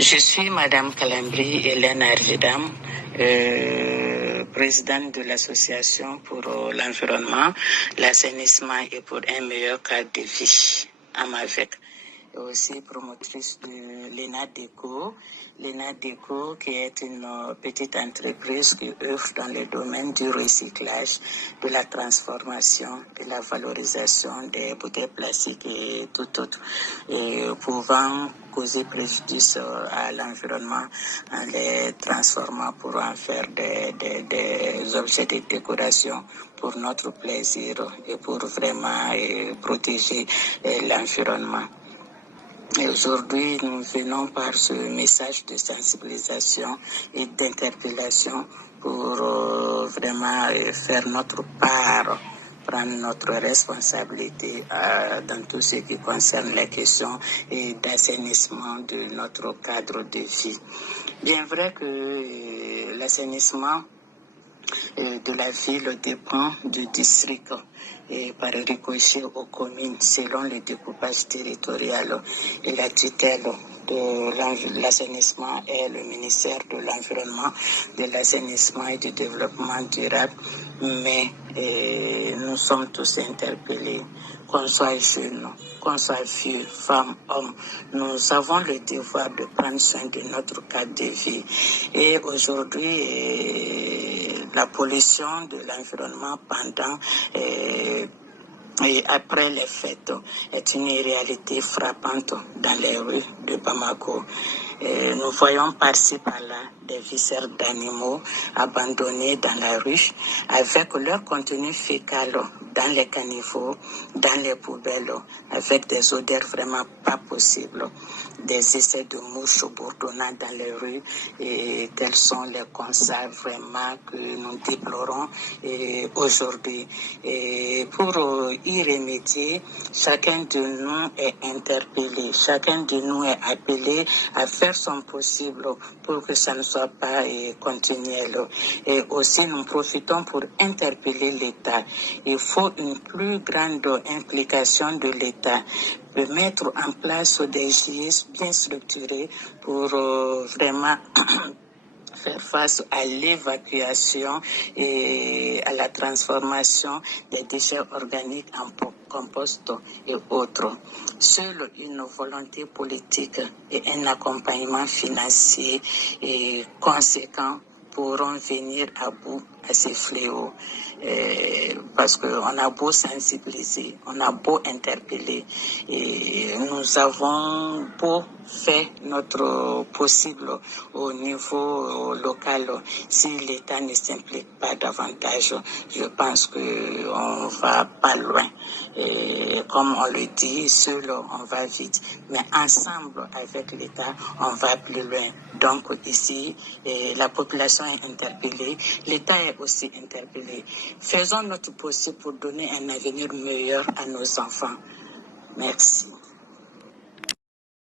Je suis Madame Kalambri Hélène Arvidam, présidente de l'association pour l'environnement, l'assainissement et pour un meilleur cadre de vie à Mavec. Et aussi promotrice de l'ENADECO. L'ENADECO qui est une petite entreprise qui œuvre dans le domaine du recyclage, de la transformation, de la valorisation des bouteilles plastiques et tout autre, et pouvant causer préjudice à l'environnement en les transformant pour en faire des objets de décoration pour notre plaisir et pour vraiment protéger l'environnement. Et aujourd'hui, nous venons par ce message de sensibilisation et d'interpellation pour vraiment faire notre part, prendre notre responsabilité dans tout ce qui concerne les questions d'assainissement de notre cadre de vie. Bien vrai que l'assainissement de la ville dépend du district et par ricochet aux communes selon le découpage territorial et la tutelle de l'assainissement est le ministère de l'Environnement, de l'assainissement et du développement durable. Mais nous sommes tous interpellés, qu'on soit jeune, qu'on soit vieux, femme, homme. Nous avons le devoir de prendre soin de notre cadre de vie. Et aujourd'hui, la pollution de l'environnement pendant et après les fêtes est une réalité frappante dans les rues de Bamako. Nous voyons par-ci par-là des viscères d'animaux abandonnés dans la rue avec leur contenu fécal dans les caniveaux, dans les poubelles, avec des odeurs vraiment pas possibles, des essais de mouches bourdonnant dans les rues, et tels sont les constats vraiment que nous déplorons aujourd'hui. Et pour y remédier, chacun de nous est interpellé, chacun de nous est appelé à faire son possible pour que ça ne soit pas continuel. Et aussi, nous profitons pour interpeller l'État. Il faut une plus grande implication de l'État, de mettre en place des GIS bien structurés pour vraiment faire face à l'évacuation et à la transformation des déchets organiques en compost et autres. Seule une volonté politique et un accompagnement financier conséquent pourront venir à bout à ces fléaux. Parce qu'on a beau sensibiliser, on a beau interpeller, et nous avons beau faire notre possible au niveau local. Si l'État ne s'implique pas davantage, je pense qu'on va pas loin. Et comme on le dit, seul on va vite, mais ensemble avec l'État, on va plus loin. Donc ici, la population est interpellée, l'État est aussi interpellé. Faisons notre possible pour donner un avenir meilleur à nos enfants. Merci.